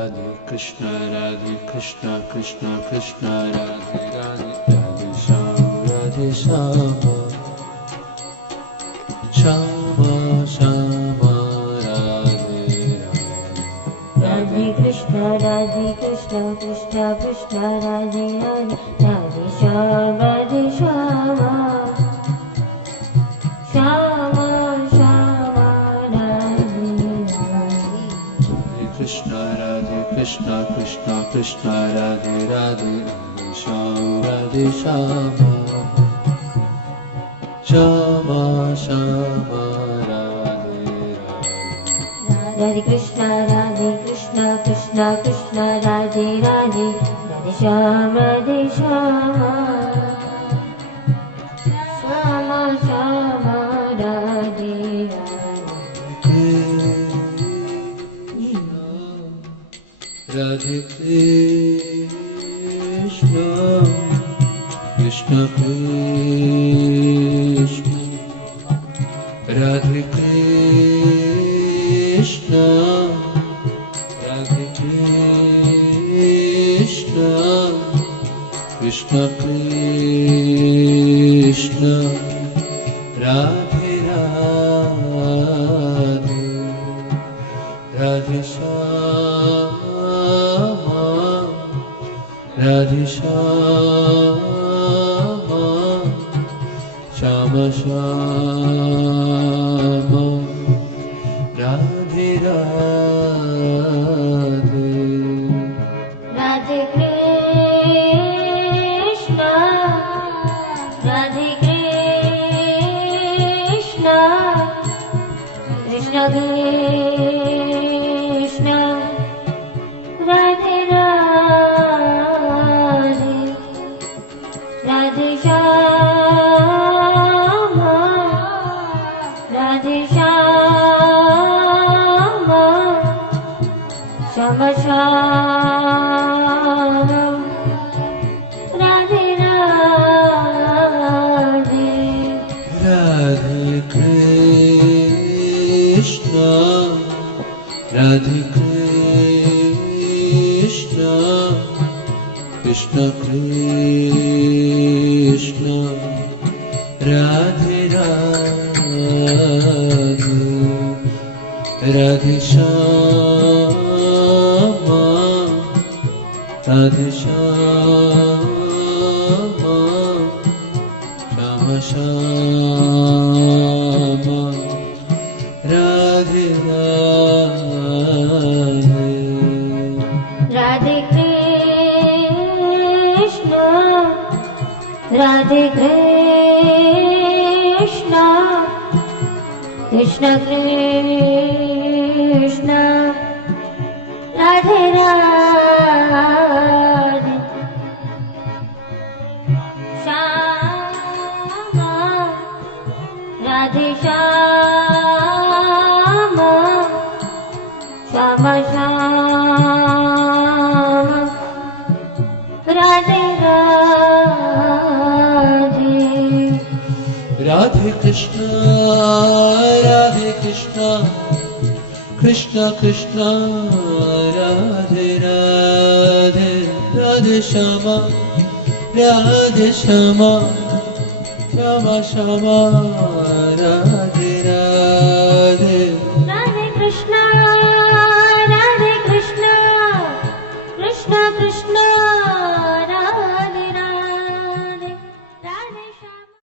Krishna Krishna Krishna Radhe Radhe Radhe Shama Shama Shama Radhe Radhe Radhe Krishna Krishna Krishna Radhe Radhe Radhe Shama Shama Shama Radhe Radhe Krishna Krishna Krishna Radhe Radhe Radhe Shama Shama Shama Radhe Radhe Radhe Krishna Krishna Radhe Radhe Radhe Shama Shama Shama Radhe Radhe Radhe Krishna Krishna Krishna Radhe Krishna Radhe Krishna Krishna Krishna Radhe Radhe Radhe Shama Radhe Shama Shama Shama Radhe Radhe Radhe Krishna Krishna Krishna Radhe Radhe Radhe Shama Shama Shama Radhe Radhe Radhe Krishna Radhe Krishna Krishna Krishna Radhe Radhe Radhe Shama Radhe Shama Shama Shama Radhe Radhe Radhe Krishna Krishna Krishna Radhe Radhe Shama Radhe Shama Shama Shama Radhe Radhe Radhe Krishna Krishna Krishna Radhe Radhe Radhe Shama Shama Shama Radhe Radhe Radhe Krishna Krishna Krishna